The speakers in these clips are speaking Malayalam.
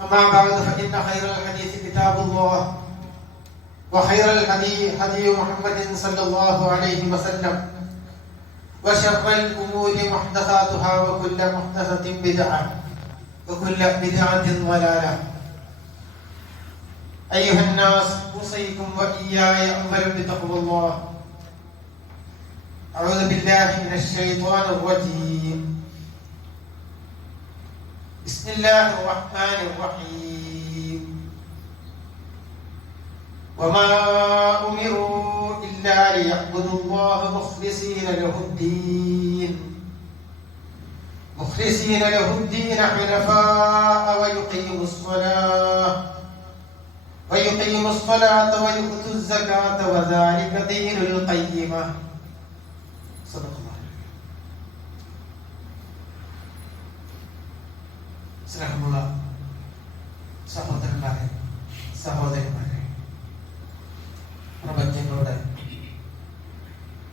أما بعد فإن خير الحديث كتاب الله وخير الهدي هدي محمد صلى الله عليه وسلم وشر الأمور محدثاتها وكل محدثة بدعة وكل بدعة ضلالة. أيها الناس أوصيكم وإياي أولا بتقوى الله. أعوذ بالله من الشيطان الرجيم. بسم الله الرحمن الرحيم. وما أمروا إلا ليعبدوا الله مخلصين له الدين. مخلصين له الدين حنفاء ويقيموا الصلاة. ويقيموا الصلاة ويؤتوا الزكاة وذلك دين القيمة. صدق الله സ്നേഹമുള്ള സഹോദരന്മാരെ സഹോദരന്മാരെ പ്രപഞ്ചങ്ങളുടെ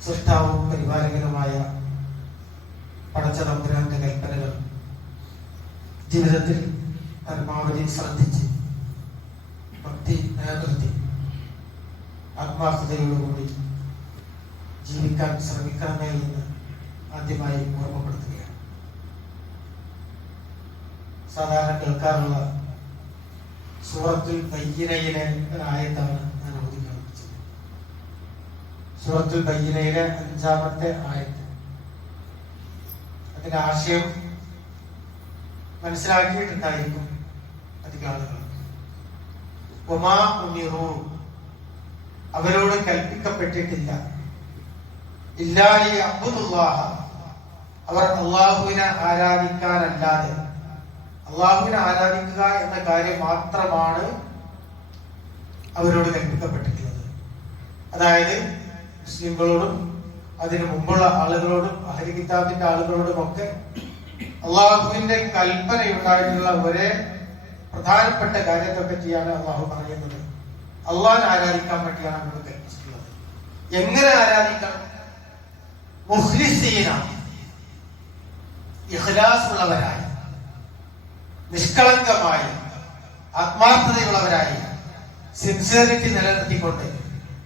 സൃഷ്ടാവും പരിപാലകനുമായ പടച്ച തമ്പുരാന്റെ കൽപ്പനകൾ ജീവിതത്തിൽ പരമാവധി ശ്രദ്ധിച്ച് ഭക്തി നിലനിർത്തി ആത്മാർത്ഥതയോടുകൂടി ജീവിക്കാൻ ശ്രമിക്കണമേ എന്ന് ആദ്യമായി ഓർമ്മപ്പെടുത്തുകയാണ് കേൾക്കാറുള്ള സൂറത്തുൽ ബയ്യനയിലെ ഒരായത്താണ് ഞാൻ അവതരിപ്പിച്ചത്. സൂറത്തുൽ ബയ്യനയിലെ അഞ്ചാമത്തെ ആയത്ത്. അതിന്റെ ആശയം മനസ്സിലാക്കിയിട്ടുണ്ടായിരിക്കും അധികം ആളുകൾക്ക് ഒമാ ഉമിറു അവരോട് കൽപ്പിക്കപ്പെട്ടിട്ടില്ല. ഇല്ലാലി അബ്ദുല്ലാഹ അവർ അള്ളാഹുവിനെ ആരാധിക്കാനല്ലാതെ അള്ളാഹുവിനെ ആരാധിക്കുക എന്ന കാര്യം മാത്രമാണ് അവരോട് കൽപ്പിക്കപ്പെട്ടിട്ടുള്ളത്. അതായത് മുസ്ലിങ്ങളോടും അതിനു മുമ്പുള്ള ആളുകളോടും അഹരി കിതാബിന്റെ ആളുകളോടും ഒക്കെ അള്ളാഹുവിന്റെ കൽപ്പനയുണ്ടായിട്ടുള്ള ഒരേ പ്രധാനപ്പെട്ട കാര്യത്തെ പറ്റിയാണ് അള്ളാഹു പറയുന്നത്. അള്ളാഹിനെ ആരാധിക്കാൻ വേണ്ടിയാണ് നമ്മൾ കൽപ്പിച്ചിട്ടുള്ളത്. എങ്ങനെ ആരാധിക്കണം? മുഹ്ലിസീന ഇഖ്ലാസ് ഉള്ളവരായി നിഷ്കളങ്കമായി ആത്മാർത്ഥതയുള്ളവരായി സിൻസിയറിറ്റി നിലനിർത്തിക്കൊണ്ട്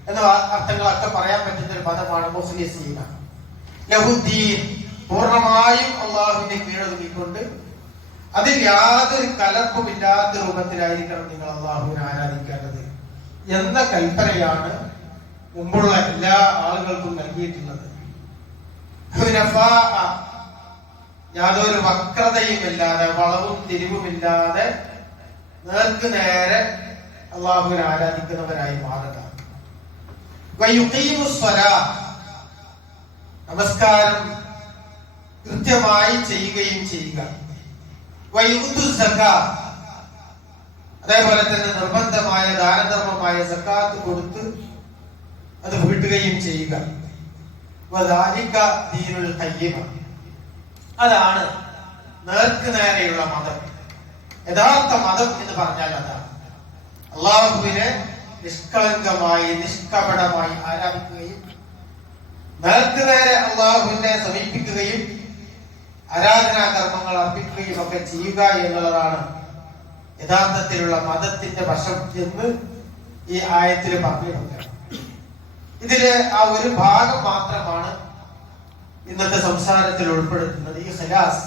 എന്ന അർത്ഥങ്ങളൊക്കെ പറയാൻ പറ്റുന്ന ഒരു പദമാണ് മുഖ്ലിസീന ലഹുദ്ദീൻ പൂർണമായും അള്ളാഹുവിന്റെ കീഴൊതുങ്ങിക്കൊണ്ട് അതിൽ യാതൊരു കലർപ്പുമില്ലാത്ത രൂപത്തിലായിരിക്കണം നിങ്ങൾ അള്ളാഹുവിനെ ആരാധിക്കേണ്ടത് എന്ന കൽപ്പനയാണ് മുമ്പുള്ള എല്ലാ ആളുകൾക്കും നൽകിയിട്ടുള്ളത്. യാതൊരു വക്രതയുമില്ലാതെ വളവും തിരിവുമില്ലാതെ നേർക്ക് നേരെ അള്ളാഹുവിനെ ആരാധിക്കുന്നവരായി മാറുക. നമസ്കാരം കൃത്യമായി ചെയ്യുകയും ചെയ്യുക. അതേപോലെ തന്നെ നിർബന്ധമായ ദാനധർമ്മമായ സക്കാത്ത് കൊടുത്ത് അത് വീട്ടുകയും ചെയ്യുക. ദീനുൽ ഖയ്യിമ. അതാണ് നേർക്ക് നേരെയുള്ള മതം. യഥാർത്ഥ മതം എന്ന് പറഞ്ഞാൽ അതാണ്. അള്ളാഹുവിനെ നിഷ്കളങ്കമായി നിഷ്കപടമായി ആരാധിക്കുകയും നേർക്ക് നേരെ അള്ളാഹുവിനെ സമീപിക്കുകയും ആരാധനാ കർമ്മങ്ങൾ അർപ്പിക്കുകയും ഒക്കെ ചെയ്യുക എന്നുള്ളതാണ് യഥാർത്ഥത്തിലുള്ള മതത്തിന്റെ വശം എന്ന് ഈ ആയത്തിൽ പറഞ്ഞിട്ടുണ്ട്. ഇതിലെ ആ ഒരു ഭാഗം മാത്രമാണ് ഇന്നത്തെ സംസാരത്തിൽ ഉൾപ്പെടുത്തുന്നത് ഈ ഹലാസ്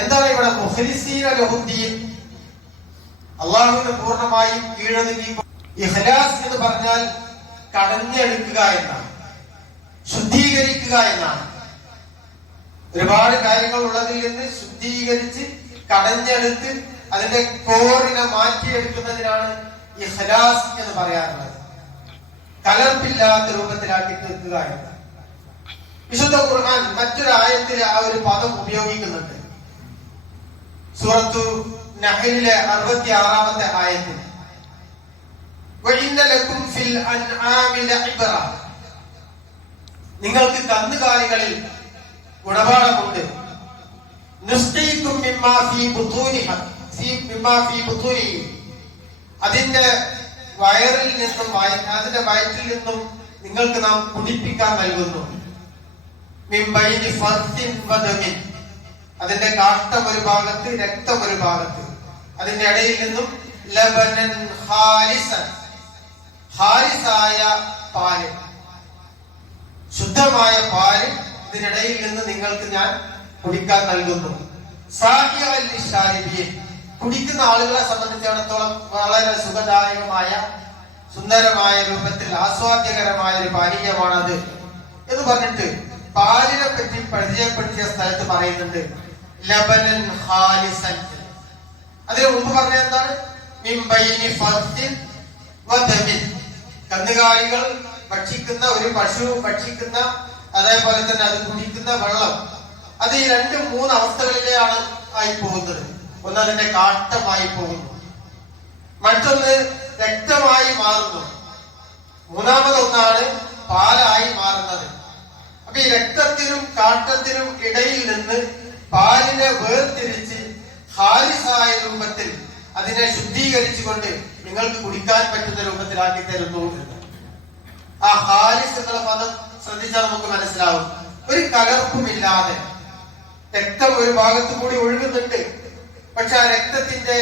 എന്താണ് ഇവിടെ മുഖലിസീന ലഹുദ്ദീൻ? അള്ളാഹുവിന് പൂർണമായും കീഴൊതുങ്ങി ഇഖ്ലാസ് എന്ന് പറഞ്ഞാൽ കടഞ്ഞെടുക്കുക എന്നാണ്. ശുദ്ധീകരിക്കുക എന്നാണ്. ഒരുപാട് കാര്യങ്ങൾ ഉള്ളതിൽ നിന്ന് ശുദ്ധീകരിച്ച് കടഞ്ഞെടുത്ത് അതിന്റെ കോറിനെ മാറ്റിയെടുക്കുന്നതിനാണ് ഈ ഹലാസ് എന്ന് പറയാറുള്ളത്. കലർപ്പില്ലാത്ത രൂപത്തിലാക്കി തീർക്കുക എന്ന്. വിശുദ്ധ ഖുർആൻ മറ്റൊരു ആയത്തിൽ ആ ഒരു പദം ഉപയോഗിക്കുന്നുണ്ട്. സൂറത്തു നഹലിലെ അറുപത്തി ആറാമത്തെ ആയത്തിൽ നിങ്ങൾക്ക് കന്നുകാലികളിൽ ഗുണപാഠമുണ്ട്. അതിന്റെ വയറിൽ നിന്നും അതിന്റെ വയറ്റിൽ നിന്നും നിങ്ങൾക്ക് നാം കുടിപ്പിക്കാൻ നൽകുന്നു. അതിന്റെ കാഷ്ടം ഒരു ഭാഗത്ത് രക്തം ഒരു ഭാഗത്ത്. അതിന്റെ ഇടയിൽ നിന്നും ലബനൻ ഖാലിസൻ ഖാലിസായ പാൽ. ശുദ്ധമായ പാൽ ഇതിനിടയിൽ നിന്ന് നിങ്ങൾക്ക് ഞാൻ കുടിക്കാൻ നൽകുന്നു. കുടിക്കുന്ന ആളുകളെ സംബന്ധിച്ചിടത്തോളം വളരെ സുഖദായകമായ സുന്ദരമായ രൂപത്തിൽ ആസ്വാദ്യകരമായ ഒരു പാനീയമാണത് എന്ന് പറഞ്ഞിട്ട് പാലിനെ പറ്റി പരിചയപ്പെടുത്തിയ സ്ഥലത്ത് പറയുന്നുണ്ട് ലബനൻ ഖാലിസൻ. അതിന് മുമ്പ് പറഞ്ഞ. കന്നുകാലികൾ ഭക്ഷിക്കുന്ന ഒരു പശു ഭക്ഷിക്കുന്ന അതേപോലെ തന്നെ അത് കുടിക്കുന്ന വെള്ളം. അത് ഈ രണ്ട് മൂന്ന് അവസ്ഥകളിലെയാണ് ആയി പോകുന്നത്. ഒന്ന് അതിന്റെ കാട്ടമായി പോകുന്നു. മറ്റൊന്ന് രക്തമായി മാറുന്നു. മൂന്നാമതൊന്നാണ് പാലായി മാറുന്നത്. അപ്പൊ ഈ രക്തത്തിനും കാട്ടത്തിനും ഇടയിൽ നിന്ന് പാലിനെ വേർതിരിച്ച് ഹാരിസായ രൂപത്തിൽ അതിനെ ശുദ്ധീകരിച്ചുകൊണ്ട് നിങ്ങൾക്ക് കുടിക്കാൻ പറ്റുന്ന രൂപത്തിലാക്കി തരുന്നു. ആ ഹാരിസ് എന്നുള്ള പദം ശ്രദ്ധിച്ചാൽ നമുക്ക് മനസ്സിലാവും. ഒരു കലർപ്പുമില്ലാതെ രക്തം ഒരു ഭാഗത്തു കൂടി ഒഴുകുന്നുണ്ട്. പക്ഷെ ആ രക്തത്തിന്റെ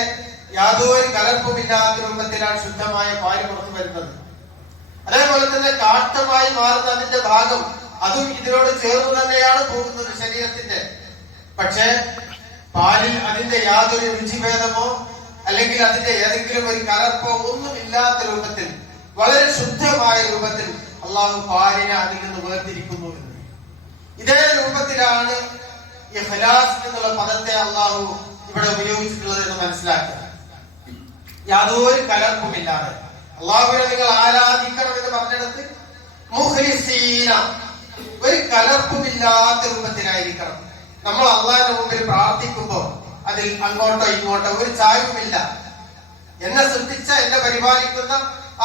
യാതൊരു കലർപ്പുമില്ലാത്ത രൂപത്തിലാണ് ശുദ്ധമായ പാൽ പുറത്തു വരുന്നത്. അതേപോലെ തന്നെ കാട്ടമായി മാറുന്ന അതിന്റെ ഭാഗം അതും ഇതിനോട് ചേർന്ന് തന്നെയാണ് പോകുന്നത് ശരീരത്തിന്റെ. പക്ഷേ പാലിൽ അതിന്റെ യാതൊരു രുചിഭേദമോ അല്ലെങ്കിൽ അതിന്റെ ഏതെങ്കിലും ഒരു കലർപ്പോ ഒന്നും ഇല്ലാത്ത രൂപത്തിൽ വളരെ ശുദ്ധമായ രൂപത്തിൽ അള്ളാഹു പാലിനെ അതിൽ നിന്ന് വേർതിരിക്കുന്നു എന്ന്. ഇതേ രൂപത്തിലാണ് ഇഖ്ലാസ് എന്നുള്ള പദത്തെ അള്ളാഹു ഇവിടെ ഉപയോഗിച്ചിട്ടുള്ളത് എന്ന് മനസ്സിലാക്കുക. യാതൊരു കലർപ്പുമില്ലാതെ അള്ളാഹുവിനെ നിങ്ങൾ ആരാധിക്കണം എന്ന് പറഞ്ഞെടുത്ത് ഒരു കലർപ്പുമില്ലാത്ത രൂപത്തിലായിരിക്കണം. നമ്മൾ അള്ളാഹിന്റെ മുമ്പിൽ പ്രാർത്ഥിക്കുമ്പോൾ അതിൽ അങ്ങോട്ടോ ഇങ്ങോട്ടോ ഒരു ചായവുമില്ല. എന്നെ സൃഷ്ടിച്ച എന്നെ പരിപാലിക്കുന്ന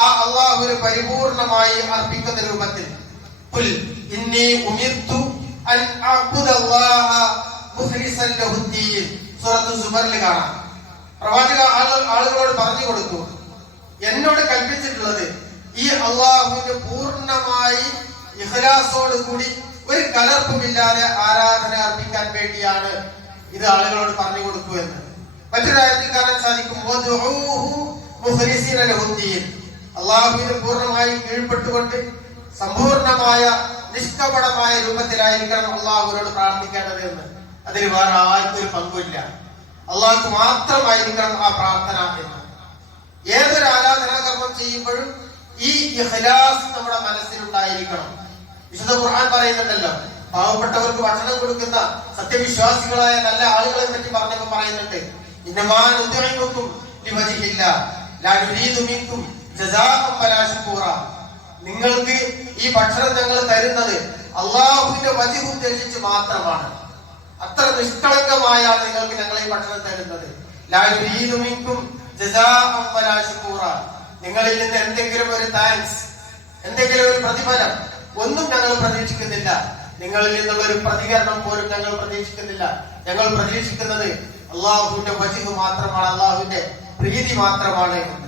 ആ അള്ളാഹുവിന് പരിപൂർണമായി അർപ്പിക്കുന്ന രൂപത്തിൽ. ഖുൽ ഇന്നി ഉമിർതു അൻ അഅ്ബുദല്ലാഹ മുഖ്ലിസൻ ലഹുദ്ദീൻ സൂറത്ത് സുമറിൽ കാണാം. പ്രവാചക ആളുകളോട് പറഞ്ഞു കൊടുത്തു എന്നോട് കൽപ്പിച്ചിട്ടുള്ളത് ഈ അള്ളാഹുവിന് പൂർണമായി ഇഖ്ലാസോട് കൂടി ഒരു കലർപ്പുമില്ലാതെ ആരാധന അർപ്പിക്കാൻ വേണ്ടിയാണ് ഇത് ആളുകളോട് പറഞ്ഞു കൊടുക്കുമെന്ന് എന്ന് മറ്റൊരു ആയത്തിൽ കാണാൻ സാധിക്കും "വദ്ഉഹു മുഖ്ലിസീന അള്ളാഹുവിന് പൂർണമായി കീഴ്പ്പെട്ടുകൊണ്ട് സമ്പൂർണമായ നിഷ്കപടമായ രൂപത്തിലായിരിക്കണം അള്ളാഹുവിനോട് പ്രാർത്ഥിക്കേണ്ടത് എന്ന്. അതിന് വേറെ ആർക്കും ഒരു പങ്കുമില്ല. അള്ളാഹുക്ക് മാത്രമായിരിക്കണം ആ പ്രാർത്ഥന എന്ന്. ഏതൊരു ആരാധനാകർമ്മം ചെയ്യുമ്പോഴും ഈ ഇഹ്ലാസ് നമ്മുടെ മനസ്സിലുണ്ടായിരിക്കണം. വിശുദ്ധ ഖുർആൻ പറയുന്നുണ്ടല്ലോ. പാവപ്പെട്ടവർക്ക് ഭക്ഷണം കൊടുക്കുന്ന സത്യവിശ്വാസികളായ നല്ല ആളുകളെ പറ്റി പറഞ്ഞപ്പോ പറയുന്നുണ്ട്. നിങ്ങൾക്ക് ഈ ഭക്ഷണം ഞങ്ങൾ തരുന്നത് അള്ളാഹുവിന്റെ വജി ഉദ്ദേശിച്ച് മാത്രമാണ്. അത്ര നിഷ്കളങ്കമായാണ് നിങ്ങൾക്ക് ഞങ്ങൾ ഈ ഭക്ഷണം തരുന്നത്. നിങ്ങളിൽ നിന്ന് എന്തെങ്കിലും ഒരു താങ്ക്സ് എന്തെങ്കിലും ഒരു പ്രതിഫലം ഒന്നും ഞങ്ങൾ പ്രതീക്ഷിക്കുന്നില്ല. നിങ്ങളിൽ നിന്നുള്ള ഒരു പ്രതികരണം പോലും ഞങ്ങൾ പ്രതീക്ഷിക്കുന്നില്ല. ഞങ്ങൾ പ്രതീക്ഷിക്കുന്നത് അള്ളാഹുവിന്റെ വജിഹ് മാത്രമാണ് അള്ളാഹുവിന്റെ പ്രീതി മാത്രമാണ്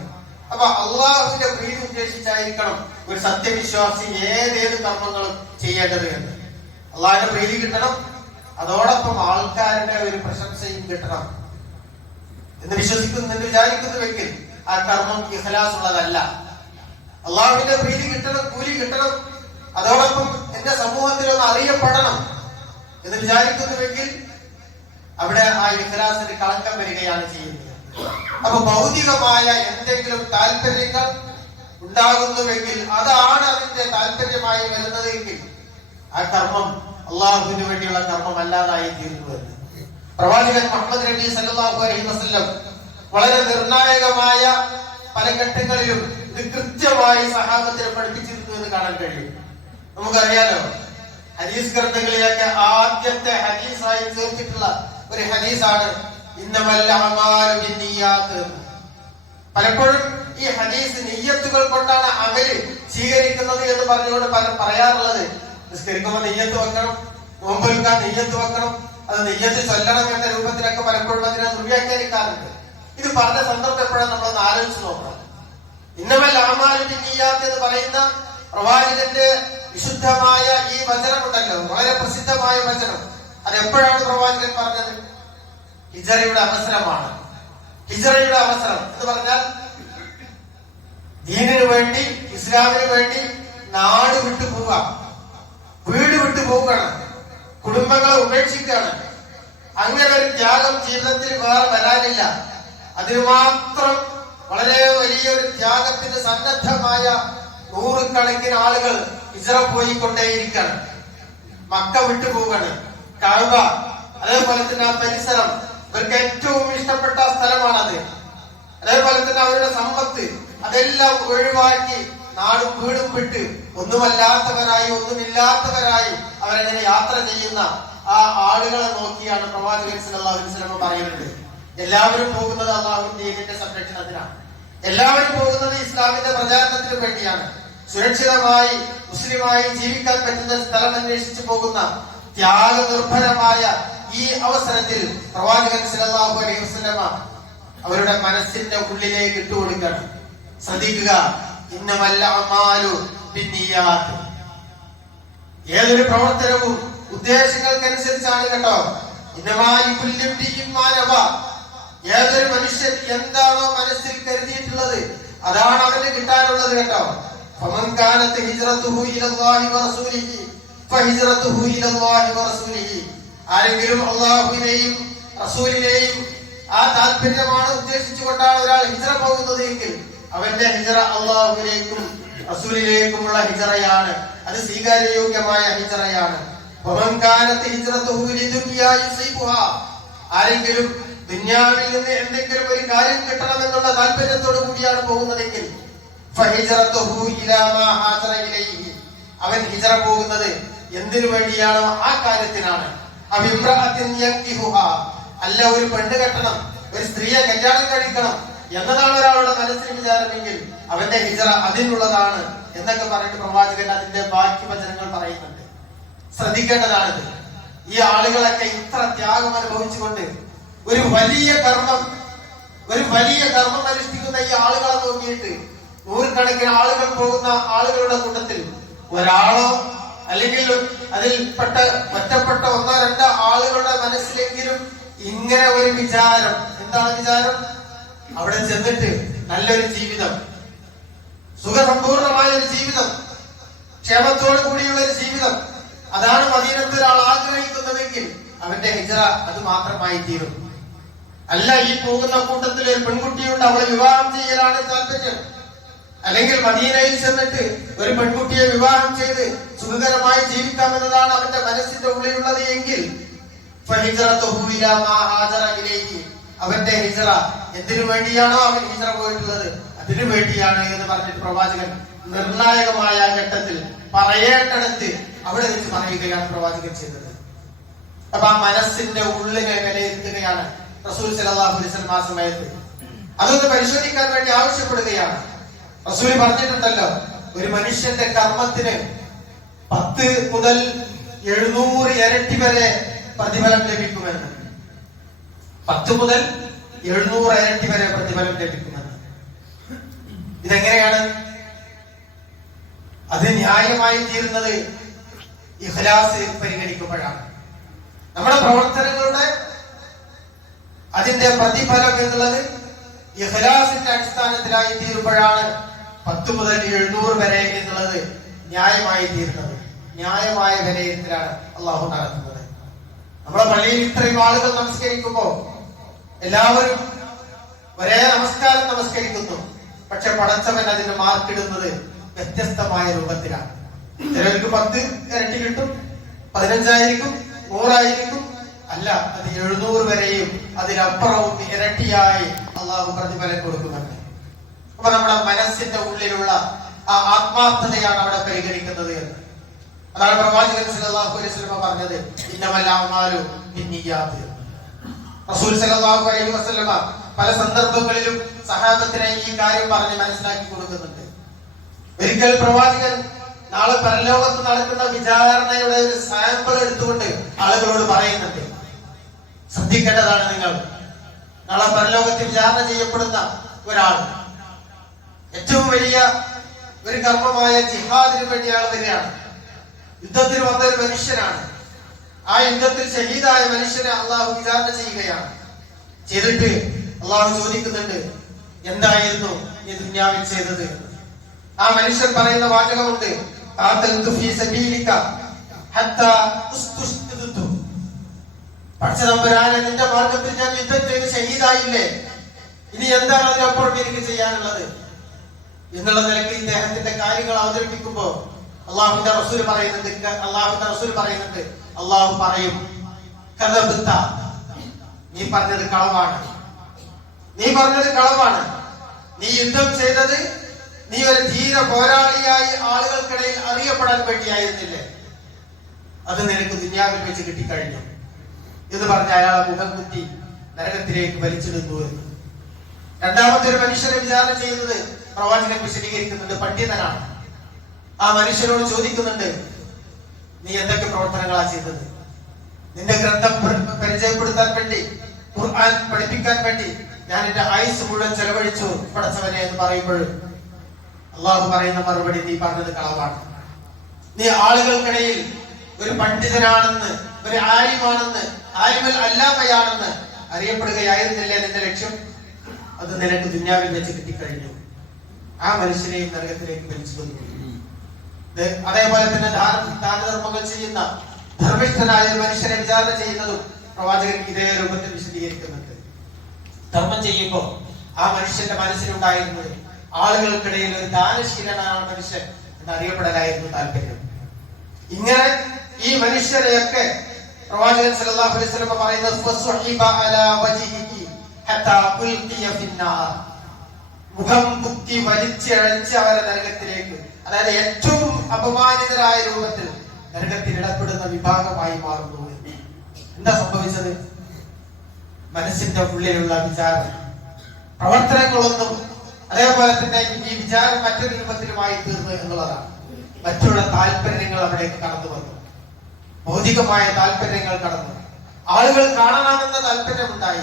അപ്പൊ അള്ളാഹുവിന്റെ പ്രീതി ഉദ്ദേശിച്ചായിരിക്കണം ഒരു സത്യവിശ്വാസി ഏതേത് കർമ്മങ്ങളും ചെയ്യേണ്ടത് എന്ന്. അള്ളാഹിന്റെ പ്രീതി കിട്ടണം. അതോടൊപ്പം ആൾക്കാരുടെ ഒരു പ്രശംസയും കിട്ടണം. എന്ന് വിശ്വസിക്കുന്നു എന്ന് വിചാരിക്കുന്നുവെങ്കിൽ ആ കർമ്മം ഇഹലാസ് ഉള്ളതല്ല അള്ളാഹുവിന്റെ പ്രീതി കിട്ടണം കൂലി കിട്ടണം. അതോടൊപ്പം എന്റെ സമൂഹത്തിൽ ഒന്ന് അറിയപ്പെടണം എന്ന് വിചാരിക്കുന്നുവെങ്കിൽ അവിടെ ആ ഇഖലാസിന് കളങ്കം വരികയാണ് ചെയ്യുന്നത്. അപ്പൊ ഭൗതികമായ എന്തെങ്കിലും താല്പര്യങ്ങൾ ഉണ്ടാകുന്നുവെങ്കിൽ അതാണ് അതിന്റെ താല്പര്യമായി വരുന്നതെങ്കിൽ ആ കർമ്മം അള്ളാഹുവിന് വേണ്ടിയുള്ള കർമ്മം അല്ലാതായി തീരുന്നു എന്ന്. പ്രവാചകൻ മുഹമ്മദ് നബി സല്ലല്ലാഹു അലൈഹി വസല്ലം വളരെ നിർണായകമായ പല ഘട്ടങ്ങളിലും ഇത് കൃത്യമായി സഹാബത്തിനെ പഠിപ്പിച്ചിരുന്നു എന്ന് കാണാൻ കഴിയും. നമുക്കറിയാലോ ഹദീസ് ഗ്രന്ഥങ്ങളിലൊക്കെ ആദ്യത്തെ ഹദീസായി ചേർത്തിട്ടുള്ള ഒരു ഹദീസാണ് ഇന്നമല്ല പലപ്പോഴും ഈ ഹദീസ് നെയ്യത്തുകൾ കൊണ്ടാണ് അമൽ സ്വീകരിക്കുന്നത് എന്ന് പറഞ്ഞുകൊണ്ട് പല പറയാറുള്ളത്. നിസ്കരിക്കുമ്പോൾ നെയ്യത്ത് വെക്കണം നോമ്പെടുക്കാൻ നെയ്യത്ത് വെക്കണം അത് നെയ്യത്ത് ചൊല്ലണം എന്ന രൂപത്തിലൊക്കെ പലപ്പോഴും അതിനെ ദുർവ്യാഖ്യാനിക്കാറുണ്ട്. ഇത് പറഞ്ഞ സന്ദർഭം എപ്പോഴും നമ്മളൊന്ന് ആലോചിച്ച് നോക്കണം? ഇന്നമൽ അമാലുബിൻ നിയ്യാത്ത് എന്ന് പറയുന്ന പ്രവാചകന്റെ വിശുദ്ധമായ ഈ വചനമുണ്ടല്ലോ വളരെ പ്രസിദ്ധമായ വചനം. അത് എപ്പോഴാണ് പ്രവാചകൻ പറഞ്ഞത്? ഹിജറയുടെ അവസരമാണ്. ഹിജറയുടെ അവസരം എന്ന് പറഞ്ഞാൽ ദീനിനു വേണ്ടി ഇസ്ലാമിന് വേണ്ടി നാട് വിട്ടു പോവുക. വീട് വിട്ടു പോവുകയാണ്. കുടുംബങ്ങളെ ഉപേക്ഷിക്കുകയാണ്. അങ്ങനെ ഒരു ത്യാഗം ജീവിതത്തിൽ വേറെ വരാനില്ല. അതിന് മാത്രം വളരെ വലിയൊരു ത്യാഗത്തിന് സന്നദ്ധമായ നൂറുകണക്കിന് ആളുകൾ ഇസ്ര പോയിക്കൊണ്ടേയിരിക്കുകയാണ് മക്ക വിട്ടു പോകണം കഴുവ അതേപോലെ തന്നെ ആ പരിസരം. ഇവർക്ക് ഏറ്റവും ഇഷ്ടപ്പെട്ട സ്ഥലമാണത്. അതേപോലെ തന്നെ അവരുടെ സമ്പത്ത്. അതെല്ലാം ഒഴിവാക്കി നാടും വീടും വിട്ട് ഒന്നുമല്ലാത്തവരായി ഒന്നുമില്ലാത്തവരായി അവരങ്ങനെ യാത്ര ചെയ്യുന്ന ആ ആളുകളെ നോക്കിയാണ് പ്രവാചകൻ വസല്ലം പറയുന്നത്. എല്ലാവരും പോകുന്നത് അള്ളാഹുവിന്റെ ദീനിന്റെ സംരക്ഷണത്തിനാണ്. എല്ലാവരും പോകുന്നത് ഇസ്ലാമിന്റെ പ്രചാരണത്തിന് വേണ്ടിയാണ്. സുരക്ഷിതമായി മുസ്ലിമായി ജീവിക്കാൻ പറ്റുന്ന സ്ഥലം അന്വേഷിച്ചു പോകുന്ന ത്യാഗനിർഭരമായ ഈ അവസരത്തിൽ പ്രവാചകൻ സല്ലല്ലാഹു അലൈഹി വസല്ലമ അവരുടെ മനസ്സിന്റെ ഉള്ളിലേക്ക് ഇട്ടുകൊടുക്കണം ശ്രദ്ധിക്കുക. ഇന്നമല്ല ഏതൊരു പ്രവർത്തനവും ഉദ്ദേശങ്ങൾക്കനുസരിച്ചാണ് കേട്ടോ. മാനവ. ഏതൊരു മനുഷ്യൻ എന്താണോ മനസ്സിൽ കരുതിയിട്ടുള്ളത് അതാണ് അവന് കിട്ടാനുള്ളത് കേട്ടോ. ഫമൻ കാനത്ത് الله ورسوله വറസൂലിഹി ഫഹിജ്റത്തുഹു الله വറസൂലിഹി ആരെങ്കിലും അള്ളാഹുവിനെയും റസൂലിനെയും ആ താല്പര്യമാണ് ഉദ്ദേശിച്ചുകൊണ്ടാണ് ഒരാൾ ഹിജ്റ പോകുന്നത് എങ്കിൽ അവന്റെ ഹിജ്റ അള്ളാഹുവിലേക്കും റസൂലിലേക്കുമുള്ള ഹിജ്റയാണ്. അത് സ്വീകാര്യയോഗ്യമായ ഹിജ്റയാണ്. ആരെങ്കിലും ദുന്യാവിൽ നിന്ന് എന്തെങ്കിലും ഒരു കാര്യം കിട്ടണമെന്നുള്ള താല്പര്യത്തോടു കൂടിയാണ് പോകുന്നതെങ്കിൽ അവൻ ഹിജറ പോകുന്നത് എന്തിനു വേണ്ടിയാണോ ആ കാര്യത്തിനാണ്. അല്ല ഒരു പെണ്ണ് കെട്ടണം ഒരു സ്ത്രീയെ കല്യാണം കഴിക്കണം എന്നതാണ് ഒരാളുടെ മനസ്സിൽ വിചാരമെങ്കിൽ അവന്റെ ഹിജറ അതിനുള്ളതാണ് എന്നൊക്കെ പറഞ്ഞിട്ട് പ്രവാചകൻ അതിന്റെ ബാക്കി വചനങ്ങൾ പറയുന്നുണ്ട്. ശ്രദ്ധിക്കേണ്ടതാണിത്. ഈ ആളുകളൊക്കെ ഇത്ര ത്യാഗം അനുഭവിച്ചുകൊണ്ട് ഒരു വലിയ കർമ്മം ഒരു വലിയ കർമ്മം അനുഷ്ഠിക്കുന്ന ഈ ആളുകളെ നോക്കിയിട്ട് നൂറുകണക്കിന് ആളുകൾ പോകുന്ന ആളുകളുടെ കൂട്ടത്തിൽ ഒരാളോ അല്ലെങ്കിൽ അതിൽപ്പെട്ട ഒറ്റപ്പെട്ട ഒന്നോ രണ്ടോ ആളുകളുടെ മനസ്സിലെങ്കിലും ഇങ്ങനെ ഒരു വിചാരം. എന്താണ് വിചാരം? അവിടെ ചെന്നിട്ട് നല്ലൊരു ജീവിതം. സുഖസമ്പൂർണമായ ഒരു ജീവിതം. ക്ഷേമത്തോടു കൂടിയുള്ള ഒരു ജീവിതം. അതാണ് മദീനത്ത് ഒരാൾ ആഗ്രഹിക്കുന്നതെങ്കിൽ അവന്റെ ഹിജറ അത് മാത്രമായി തീരും. അല്ല ഈ പോകുന്ന കൂട്ടത്തിൽ ഒരു പെൺകുട്ടിയുണ്ട്. അവളെ വിവാഹം ചെയ്യലാണ് താല്പര്യം. അല്ലെങ്കിൽ മദീനയിൽ ചെന്നിട്ട് ഒരു പെൺകുട്ടിയെ വിവാഹം ചെയ്ത് സുഖകരമായി ജീവിക്കാമെന്നതാണ് അവന്റെ മനസ്സിന്റെ ഉള്ളിലുള്ളത് എങ്കിൽ. അവന്റെ ഹിജറ എന്തിനു വേണ്ടിയാണോ അവൻ ഹിജറ പോയിട്ടുള്ളത്? അതിനു വേണ്ടിയാണ് എന്ന് പറഞ്ഞിട്ട് പ്രവാചകൻ നിർണായകമായ ഘട്ടത്തിൽ പറയേണ്ടടുത്ത് അവിടെ വെച്ച് പറയുകയാണ് പ്രവാചകൻ ചെയ്തത്. അപ്പൊ ആ മനസ്സിന്റെ ഉള്ളിനെ വിലയിരുത്തുകയാണ് റസൂൽ വസല്ലം ആ സമയത്ത്. അതൊന്ന് പരിശോധിക്കാൻ വേണ്ടി ആവശ്യപ്പെടുകയാണ്. റസൂൽ പറഞ്ഞിട്ടുണ്ടല്ലോ ഒരു മനുഷ്യന്റെ കർമ്മത്തിന് പത്ത് മുതൽ എഴുന്നൂറ് ഇരട്ടി വരെ പ്രതിഫലം ലഭിക്കുമെന്ന്. പത്ത് മുതൽ എഴുന്നൂറ് ഇരട്ടി വരെ പ്രതിഫലം ലഭിക്കുമെന്ന്. ഇതെങ്ങനെയാണ്? അത് ന്യായമായി തീരുന്നത് ഇഹ്ലാസ് പരിഗണിക്കുമ്പോഴാണ്. നമ്മുടെ പ്രവർത്തനങ്ങളുടെ അതിന്റെ പ്രതിഫലം എന്നുള്ളത് ഇഹ്ലാസിന്റെ അടിസ്ഥാനത്തിലായി തീരുമ്പോഴാണ് പത്ത് മുതൽ എഴുന്നൂറ് വരെ എന്നുള്ളത് ന്യായമായി തീരുന്നത്. ന്യായമായ വിലയിരുത്തലാണ് അള്ളാഹു നടത്തുന്നത്. നമ്മുടെ പള്ളിയിൽ ഇത്രയും ആളുകൾ നമസ്കരിക്കുമ്പോ എല്ലാവരും ഒരേ നമസ്കാരം നമസ്കരിക്കുന്നു. പക്ഷെ പടച്ചവൻ അതിന് മാർക്കിടുന്നത് വ്യത്യസ്തമായ രൂപത്തിലാണ്. ചിലർക്ക് പത്ത് ഇരട്ടി കിട്ടും പതിനഞ്ചായിരിക്കും നൂറായിരിക്കും. അല്ല അത് എഴുന്നൂറ് വരെയും അതിനപ്പുറവും ഇരട്ടിയായി അള്ളാഹു പ്രതിഫലം കൊടുക്കുന്നുണ്ട്. അപ്പൊ നമ്മുടെ മനസ്സിന്റെ ഉള്ളിലുള്ള ആ ആത്മാർത്ഥതയാണ് അവിടെ പരിഗണിക്കുന്നത് എന്ന്. അതാണ് പ്രവാചകൻ സല്ലല്ലാഹു അലൈഹി വസല്ലം പറഞ്ഞത് ബിന്നിയാത്ത് റസൂൽ സല്ലല്ലാഹു അലൈഹി വസല്ലം പല സന്ദർഭങ്ങളിലും സഹാബത്തിനെ ഈ കാര്യം പറഞ്ഞ് മനസ്സിലാക്കി കൊടുക്കുന്നുണ്ട്. ഒരിക്കൽ പ്രവാചകൻ നാളെ പരലോകത്ത് നടക്കുന്ന വിചാരണയുടെ ഒരു സാമ്പിൾ എടുത്തുകൊണ്ട് ആളുകളോട് പറയുന്നുണ്ട് ശ്രദ്ധിക്കേണ്ടതാണ് നിങ്ങൾ. നാളെ പരലോകത്ത് വിചാരണ ചെയ്യപ്പെടുന്ന ഒരാൾ ഏറ്റവും വലിയ ഒരു കർമ്മമായ ജിഹാദിന് വേണ്ടി അയാൾ വരികയാണ് യുദ്ധത്തിൽ വന്ന ഒരു മനുഷ്യനാണ്. ആ യുദ്ധത്തിൽ ഷഹീദായ മനുഷ്യനെ അള്ളാഹു വിചാരണ ചെയ്യുകയാണ്. ചെയ്തിട്ട് അള്ളാഹു ചോദിക്കുന്നുണ്ട് എന്തായിരുന്നു ഈ ദുന്യാവിൽ ചെയ്തത്? ആ മനുഷ്യൻ പറയുന്ന വാചകമുണ്ട് "ഖാതൽതു ഫീ സബീലിക ഹത്താ ഉസ്തുഷ്ഹിദ്തു." നിന്റെ മാർഗത്തിൽ ഞാൻ യുദ്ധം ചെയ്ത് ഷഹീദായില്ലേ ഇനി എന്താണ് അതിനപ്പുറം എനിക്ക് ചെയ്യാനുള്ളത്? എന്നുള്ള നിലയ്ക്ക് ഇദ്ദേഹത്തിന്റെ കാര്യങ്ങൾ അവതരിപ്പിക്കുമ്പോ അള്ളാഹുന്റെ റസൂൽ പറയുന്നുണ്ട് അള്ളാഹുന്റെ റസൂൽ പറയുന്നുണ്ട്. അള്ളാഹു പറയും "കദബ്ത." നീ പറഞ്ഞത് കളവാണ്. നീ പറഞ്ഞത് കളവാണ്. നീ യുദ്ധം ചെയ്തത് നീ ഒരു ധീര പോരാളിയായി ആളുകൾക്കിടയിൽ അറിയപ്പെടാൻ വേണ്ടിയായിരുന്നില്ലേ? അത് നിനക്ക് ദുന്യാവിൽ വെച്ച് കിട്ടിക്കഴിഞ്ഞു. എന്ന് പറഞ്ഞ അയാളെ മുഖം കുത്തി നരകത്തിലേക്ക് വലിച്ചിടുന്നു എന്ന്. രണ്ടാമത്തെ ഒരു മനുഷ്യനെ വിചാരണ ചെയ്യുന്നത് പ്രവാചകൻ വിശദീകരിക്കുന്നുണ്ട് പണ്ഡിതനാണ്. ആ മനുഷ്യനോട് ചോദിക്കുന്നുണ്ട് നീ എന്തൊക്കെ പ്രവർത്തനങ്ങളാ ചെയ്തത്? നിന്റെ ഗ്രന്ഥം പരിചയപ്പെടുത്താൻ വേണ്ടി ഖുർആൻ പഠിപ്പിക്കാൻ വേണ്ടി ഞാൻ എന്റെ ആയുസ് മുഴുവൻ ചെലവഴിച്ചു പടച്ചവനെ എന്ന് പറയുമ്പോൾ അള്ളാഹു പറയുന്ന മറുപടി നീ പറഞ്ഞത് കളവാണ്. നീ ആളുകൾക്കിടയിൽ ഒരു പണ്ഡിതനാണെന്ന് ഒരു ആര്യമാണെന്ന് ആര്യമൽ അല്ലാമയാണെന്ന് അറിയപ്പെടുകയായിരുന്നില്ലേ നിന്റെ ലക്ഷ്യം? അത് നിനക്ക് ദുന്യാവിൽ വെച്ച് കിട്ടിക്കഴിഞ്ഞു. ആ മനുഷ്യനെ നരകത്തിലേക്ക് വലിച്ചു കൊന്നു അതേപോലെ തന്നെ ദാന ദാനധർമ്മങ്ങൾ ചെയ്യുന്ന ധർമ്മിഷ്ഠനായ മനുഷ്യനെ വിചാരണ ചെയ്യുന്നതും പ്രവാചകൻ ഇതേ രൂപത്തിൽ വിശദീകരിക്കുന്നുണ്ട്. ധർമ്മം ചെയ്യുമ്പോൾ ആ മനുഷ്യന്റെ മനസ്സിലുണ്ടായിരുന്നത് ആളുകൾക്കിടയിൽ ഒരു ദാനശീലനാണ് മനുഷ്യൻ എന്നറിയപ്പെടലായിരുന്നു താല്പര്യം. ഇങ്ങനെ ഈ മനുഷ്യരെയൊക്കെ പ്രവാചകൻ സല്ലല്ലാഹു അലൈഹി വസല്ലം പറയുന്നത് മുഖം കുത്തി വലിച്ചഴച്ച് അവരെ നരകത്തിലേക്ക് അതായത് ഏറ്റവും അപമാനിതരായ രൂപത്തിൽ നരകത്തിൽ ഇടപെടുന്ന വിഭാഗമായി മാറുന്നു. എന്താ സംഭവിച്ചത്? മനസ്സിന്റെ ഉള്ളിലുള്ള വിചാരം. പ്രവർത്തനങ്ങളൊന്നും അതേപോലെ തന്നെ ഈ വിചാരം മറ്റൊരു രൂപത്തിലുമായി തീർന്നു എന്നുള്ളതാണ്. മറ്റുള്ള താല്പര്യങ്ങൾ അവിടേക്ക് കടന്നു വന്നു. ഭൗതികമായ താല്പര്യങ്ങൾ കടന്നു. ആളുകൾ കാണണമെന്ന താല്പര്യമുണ്ടായി.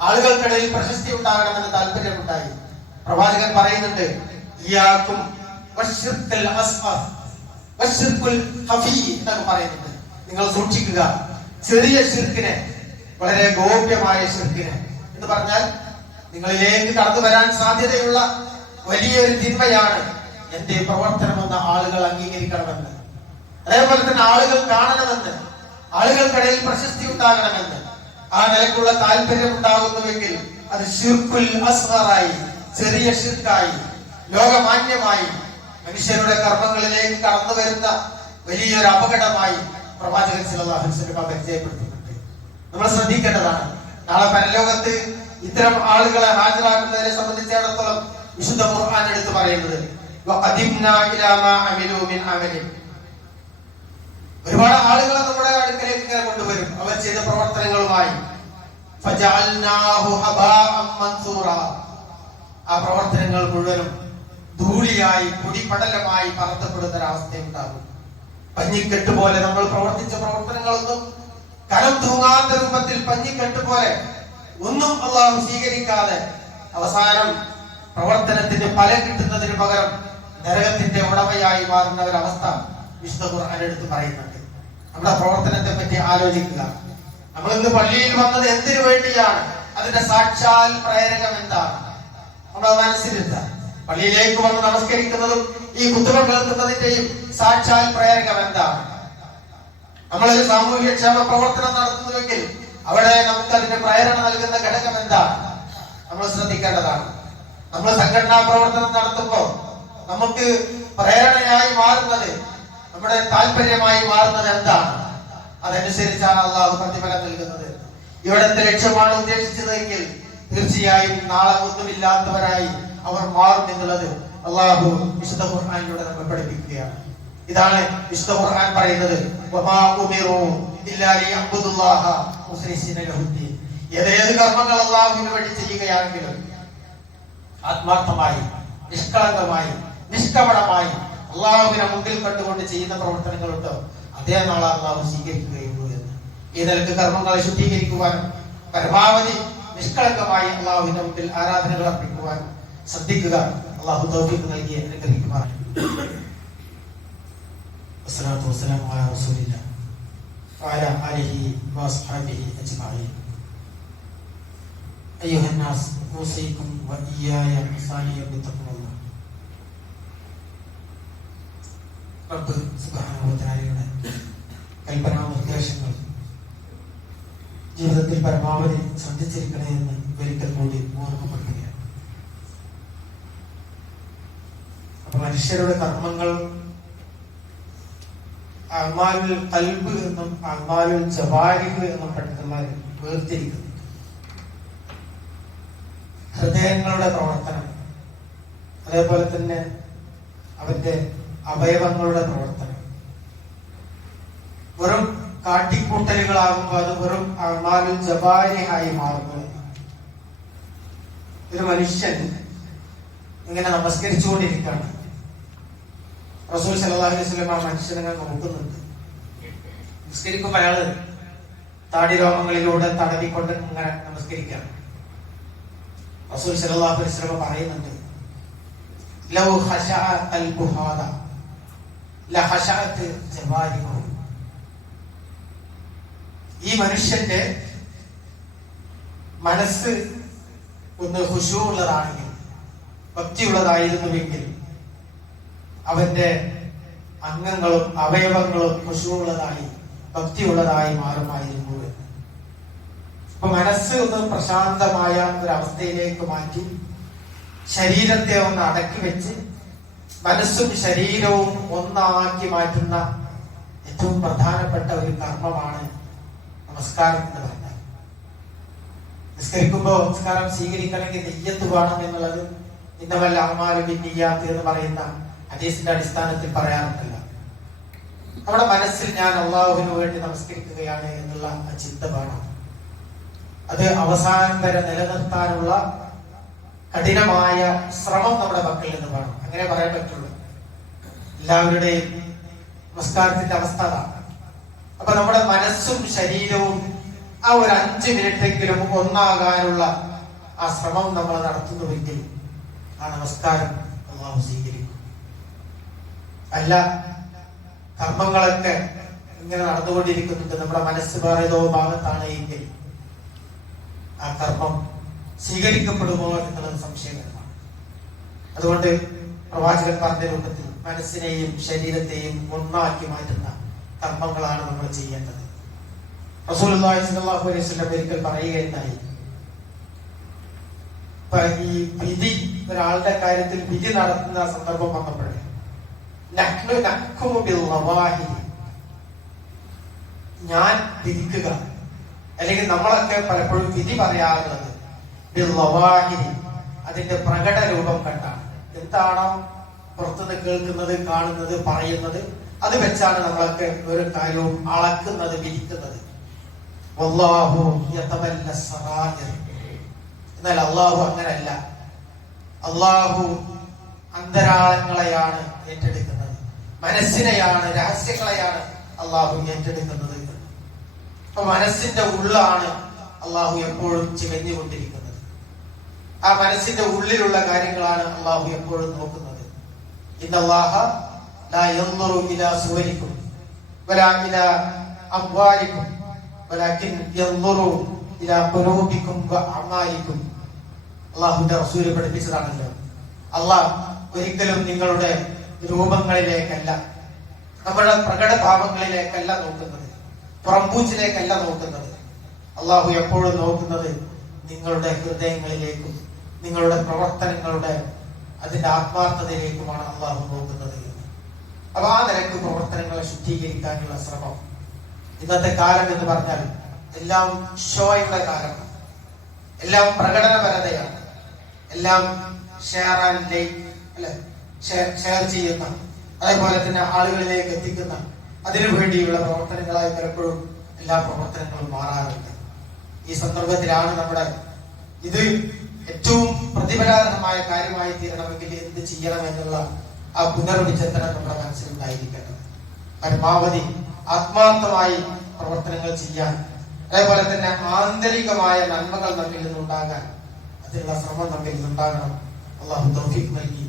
ആളുകൾക്കിടയിൽ പ്രശസ്തി ഉണ്ടാകണമെന്ന താല്പര്യമുണ്ടായി. പ്രവാചകൻ പറയുന്നുണ്ട് ഇയാക്കും പറയുന്നുണ്ട്. നിങ്ങൾ സൂക്ഷിക്കുക ചെറിയ ശിർക്കിനെ വളരെ ഗോപ്യമായ ശിർക്കിനെ. എന്ന് പറഞ്ഞാൽ നിങ്ങളിലേക്ക് കടന്നു വരാൻ സാധ്യതയുള്ള വലിയൊരു തിന്മയാണ് എന്റെ പ്രവർത്തനമെന്ന ആളുകൾ അംഗീകരിക്കണമെന്ന്. അതേപോലെ തന്നെ ആളുകൾ കാണണമെന്ന് ആളുകൾക്കിടയിൽ പ്രശസ്തി ഉണ്ടാകണമെന്ന് ആ നിലക്കുള്ള താല്പര്യം ഉണ്ടാകുന്നുവെങ്കിൽ അത് ഷിർക്കുൽ അസ്ഹറായി ചെറിയ ഷിർക്കായി ലോകമാന്യമായി മനുഷ്യരുടെ കർമ്മങ്ങളിലേക്ക് കടന്നു വരുന്ന വലിയൊരു അപകടമായി പ്രവാചകൻ വസല്ലം പരിചയപ്പെടുത്തുന്നുണ്ട്. നമ്മൾ ശ്രദ്ധിക്കേണ്ടതാണ് നാളെ പരലോകത്ത് ഇത്തരം ആളുകളെ ഹാജരാക്കുന്നതിനെ സംബന്ധിച്ചിടത്തോളം വിശുദ്ധ ഖുർആൻ എടുത്തു പറയുന്നത് ഒരുപാട് ആളുകളെ നമ്മുടെ അടുക്കലേക്ക് ഇങ്ങനെ കൊണ്ടുവരും അവർ ചെയ്ത പ്രവർത്തനങ്ങളുമായി. ആ പ്രവർത്തനങ്ങൾ മുഴുവനും ധൂളിയായി പൊടിപടലമായി പറത്തപ്പെടുന്ന ഒരവസ്ഥ ഉണ്ടാകും പഞ്ഞിക്കെട്ട് പോലെ നമ്മൾ പ്രവർത്തിച്ച പ്രവർത്തനങ്ങളൊന്നും കരം തൂങ്ങാത്ത രൂപത്തിൽ പഞ്ഞിക്കെട്ട് പോലെ ഒന്നും അള്ളാഹു സ്വീകരിക്കാതെ അവസാനം പ്രവർത്തനത്തിന് ഫലം കിട്ടുന്നതിന് പകരം നരകത്തിന്റെ ഉടമയായി മാറുന്ന ഒരവസ്ഥ വിശുദ്ധ ഖുർആൻ എടുത്ത് പറയുന്നുണ്ട്. നമ്മുടെ പ്രവർത്തനത്തെ പറ്റി ആലോചിക്കുക. നമ്മൾ ഇന്ന് പള്ളിയിൽ വന്നത് എന്തിനു വേണ്ടിയാണ്? അതിന്റെ സാക്ഷാൽ പ്രേരകം എന്താണ്? നമ്മുടെ മനസ്സിലില്ല പള്ളിയിലേക്ക് വന്ന് നമസ്കരിക്കുന്നതും ഈ കുത്തുക കേൾക്കുന്നതിന്റെയും സാക്ഷാൽ പ്രേരകം എന്താണ്? നമ്മളൊരു സാമൂഹ്യക്ഷേമ പ്രവർത്തനം നടത്തുന്നുവെങ്കിൽ അവിടെ നമുക്ക് അതിന് പ്രേരണ നൽകുന്ന ഘടകം എന്താണ്? നമ്മൾ ശ്രദ്ധിക്കേണ്ടതാണ്. നമ്മൾ സംഘടനാ പ്രവർത്തനം നടത്തുമ്പോൾ നമുക്ക് പ്രേരണയായി മാറുന്നത് നമ്മുടെ താല്പര്യമായി മാറുന്നത് എന്താണ്? അതനുസരിച്ചാണ് അള്ളാഹു പ്രതിഫലം നൽകുന്നത്. ഇവിടത്തെ ലക്ഷ്യമാണ് ഉദ്ദേശിച്ചതെങ്കിൽ തീർച്ചയായും നാളെ ഒന്നുമില്ലാത്തവരായി അവർ മാറും എന്നുള്ളത് അള്ളാഹു വിശുദ്ധ ഖുർആനിലൂടെ നമ്മൾ പഠിപ്പിക്കുകയാണ്. ഇതാണ് വിശുദ്ധ ഖുർആൻ പറയുന്നത്. ഏതേത് കർമ്മങ്ങൾ അള്ളാഹുവിന് വേണ്ടി ചെയ്യുകയാണെങ്കിലും ആത്മാർത്ഥമായി നിഷ്കളങ്കമായി നിഷ്കപടമായി അള്ളാഹുവിനെ മുമ്പിൽ കണ്ടുകൊണ്ട് ചെയ്യുന്ന പ്രവർത്തനങ്ങളുണ്ട്. അതേ നാളെ അള്ളാഹു സ്വീകരിക്കുകയുള്ളൂ എന്ന്. ഈ കർമ്മങ്ങളെ ശുദ്ധീകരിക്കുവാനും പരമാവധി നിഷ്കളങ്കമായി അള്ളാഹുവിന്റെ മുമ്പിൽ ആരാധനകൾ അർപ്പിക്കുവാനും ശ്രദ്ധിക്കുക അള്ളാഹു തൗഫീഖ് നൽകി അനുഗ്രഹിക്കുമാർ والصلاة والسلام على رسول الله وعلى آله وأصحابه أجمعين أيها الناس أوصيكم وإياي ثانيا بتقوى الله റബ്ബ് സുബ്ഹാനഹുവതആലയുടെ കൽപ്പനാ നിർദ്ദേശങ്ങൾ ജീവിതത്തിൽ പരമാവധി ശ്രദ്ധിച്ചിരിക്കണേ എന്ന് ഒരിക്കൽ കൂടി ഓർമ്മപ്പെടുത്തുകയാണ്. അപ്പൊ മനുഷ്യരുടെ കർമ്മങ്ങൾ അമാലുൽ കൽബ് എന്നും അമാലുൽ ജവാരിഹ് എന്നും പണ്ഡിതന്മാർ വേർതിരിക്കുന്നു ഹൃദയങ്ങളുടെ പ്രവർത്തനം അതേപോലെ തന്നെ അവന്റെ അവയവങ്ങളുടെ പ്രവർത്തനം. വെറും കാട്ടിക്കൂട്ടലുകളാകുമ്പോൾ അത് വെറും അമാലു ജവാരിഹായി മാറുന്നു ഒരു മനുഷ്യൻ ഇങ്ങനെ നമസ്കരിച്ചുകൊണ്ടിരിക്കുകയാണ്. റസൂൽ സല്ലല്ലാഹു അലൈഹി വസല്ലം ആ മനുഷ്യനെ നോക്കുന്നുണ്ട്. നമസ്കരിക്കുമ്പോൾ അയാൾ താടി രോമങ്ങളിലൂടെ തടവിക്കൊണ്ട് ഇങ്ങനെ നമസ്കരിക്കുകയാണ്. റസൂൽ സല്ലല്ലാഹു അലൈഹി വസല്ലം പറയുന്നുണ്ട് ലൗ ഖശഅ അൽ ഹാദ ലഖശഅത് ജവാരിഹു ഈ മനുഷ്യന്റെ മനസ്സ് ഒന്ന് ഹുഷു ഉള്ളതാണെങ്കിൽ ഭക്തിയുള്ളതായിരുന്നുവെങ്കിൽ അവന്റെ അംഗങ്ങളും അവയവങ്ങളും ഹുഷുള്ളതായി ഭക്തിയുള്ളതായി മാറുമായിരുന്നു. അപ്പൊ മനസ്സ് ഒന്ന് പ്രശാന്തമായ ഒരു അവസ്ഥയിലേക്ക് മാറ്റി ശരീരത്തെ ഒന്ന് അടക്കി വെച്ച് മനസ്സും ശരീരവും ഒന്നാക്കി മാറ്റുന്ന ഏറ്റവും പ്രധാനപ്പെട്ട ഒരു കർമ്മമാണ് നമസ്കാരം എന്ന് പറഞ്ഞാൽ. നിസ്കരിക്കുമ്പോൾ നമസ്കാരം സ്വീകരിക്കണമെങ്കിൽ നെയ്യത്ത് വേണം എന്നുള്ളത് ഇന്നവല്ല അമാലും നിയ്യാത്ത് എന്ന് പറയുന്ന ഹദീസിന്റെ അടിസ്ഥാനത്തിൽ പറയാറുണ്ടല്ല. നമ്മുടെ മനസ്സിൽ ഞാൻ അള്ളാഹുവിന് വേണ്ടി നമസ്കരിക്കുകയാണ് എന്നുള്ള ആ ചിന്ത വേണം. അത് അവസാനം വരെ നിലനിർത്താനുള്ള കഠിനമായ ശ്രമം നമ്മുടെ മക്കളിൽ എന്ന് വേണം. അങ്ങനെ പറയാൻ പറ്റുള്ളൂ. എല്ലാവരുടെയും നമസ്കാരത്തിന്റെ അവസ്ഥ അതാണ്. അപ്പൊ നമ്മുടെ മനസ്സും ശരീരവും ആ ഒരു അഞ്ച് മിനിറ്റെങ്കിലും ഒന്നാകാനുള്ള ആ ശ്രമം നമ്മൾ നടത്തുന്നുവെങ്കിൽ ആ നമസ്കാരം അള്ളാഹു സ്വീകരിക്കും. അല്ല കർമ്മങ്ങളൊക്കെ ഇങ്ങനെ നടന്നുകൊണ്ടിരിക്കുന്നുണ്ട്. നമ്മുടെ മനസ്സ് വേറെ ഏതോ ഭാഗത്താണ് എങ്കിൽ ആ കർമ്മം സ്വീകരിക്കപ്പെടുമോ എന്നുള്ളത് സംശയകരമാണ്. അതുകൊണ്ട് പ്രവാചകൻ പറഞ്ഞ രൂപത്തിൽ മനസ്സിനെയും ശരീരത്തെയും ഒന്നാക്കി മാറ്റുന്ന കർമ്മങ്ങളാണ് നമ്മൾ ചെയ്യേണ്ടത് ഒരിക്കൽ പറയുകയുണ്ടായി ഈ വിധി ഒരാളുടെ കാര്യത്തിൽ വിധി നടത്തുന്ന സന്ദർഭം വന്നപ്പോഴേ. ഞാൻ വിധിക്കുക അല്ലെങ്കിൽ നമ്മളൊക്കെ പലപ്പോഴും വിധി പറയാറുള്ളത്. അതിന്റെ പ്രകട രൂപം കണ്ടാണ് എന്താണോ പുറത്തുനിന്ന് കേൾക്കുന്നത് കാണുന്നത് പറയുന്നത് അത് വെച്ചാണ് നമ്മളൊക്കെ ഒരു കാര്യവും അളക്കുന്നത് വിരിക്കുന്നത്. എന്നാൽ അള്ളാഹു അങ്ങനല്ല. അള്ളാഹു അന്തരാളങ്ങളെയാണ് ഏറ്റെടുക്കുന്നത്. മനസ്സിനെയാണ് രഹസ്യങ്ങളെയാണ് അള്ളാഹു ഏറ്റെടുക്കുന്നത്. അപ്പൊ മനസ്സിന്റെ ഉള്ളാണ് അള്ളാഹു എപ്പോഴും ചികഞ്ഞുകൊണ്ടിരിക്കുന്നത്. ആ മനസ്സിന്റെ ഉള്ളിലുള്ള കാര്യങ്ങളാണ് അള്ളാഹു എപ്പോഴും നോക്കുന്നത്. ഇന്നല്ലാഹ യൻദുറു ഇലാ സുവരിക്കും വലാ ഇലാ അംവാലിക്കും വലാകിൻ യൻദുറു ഇലാ ഖുലൂബിക്കും വ അമാലിക്കും അള്ളാഹുവിന്റെ റസൂൽ പഠിപ്പിച്ചതാണല്ലോ. അള്ളാഹ് ഒരിക്കലും നിങ്ങളുടെ രൂപങ്ങളിലേക്കല്ല നമ്മുടെ പ്രകടഭാവങ്ങളിലേക്കല്ല നോക്കുന്നത് പുറംപൂച്ചിലേക്കല്ല നോക്കുന്നത്. അള്ളാഹു എപ്പോഴും നോക്കുന്നത് നിങ്ങളുടെ ഹൃദയങ്ങളിലേക്കും നിങ്ങളുടെ പ്രവർത്തനങ്ങളുടെ അതിന്റെ ആത്മാർത്ഥതയിലേക്കുമാണ് അള്ളാഹു നോക്കുന്നത്. പ്രവർത്തനങ്ങളെ ശുദ്ധീകരിക്കാനുള്ള ശ്രമം. ഇന്നത്തെ കാലം എന്ന് പറഞ്ഞാൽ എല്ലാം ഷോയുടെ കാലമാണ് എല്ലാം പ്രകടനപരതയാണ്. എല്ലാം ഷെയർ ആൻഡ് ലൈക്ക് അല്ലെ? ഷെയർ ചെയ്യുന്ന അതേപോലെ തന്നെ ആളുകളിലേക്ക് എത്തിക്കുന്ന അതിനു വേണ്ടിയുള്ള പ്രവർത്തനങ്ങളായി പലപ്പോഴും എല്ലാ പ്രവർത്തനങ്ങളും മാറാറുണ്ട്. ഈ സന്ദർഭത്തിലാണ് നമ്മുടെ ഇത് ഏറ്റവും പ്രതിഫലാർഹമായ കാര്യമായി തീരണമെങ്കിൽ എന്ത് ചെയ്യണം എന്നുള്ള ആ പുനർവിചിന്തനം നമ്മുടെ മനസ്സിലുണ്ടായിരിക്കേണ്ടത്. പരമാവധി ആത്മാർത്ഥമായി പ്രവർത്തനങ്ങൾ ചെയ്യാൻ അതേപോലെ തന്നെ ആന്തരികമായ നന്മകൾ നമ്മിൽ നിന്നുണ്ടാകാൻ അതിനുള്ള ശ്രമം നമ്മിൽ നിന്നുണ്ടാകണം. അള്ളാഹു തൗഫീഖ് നൽകി.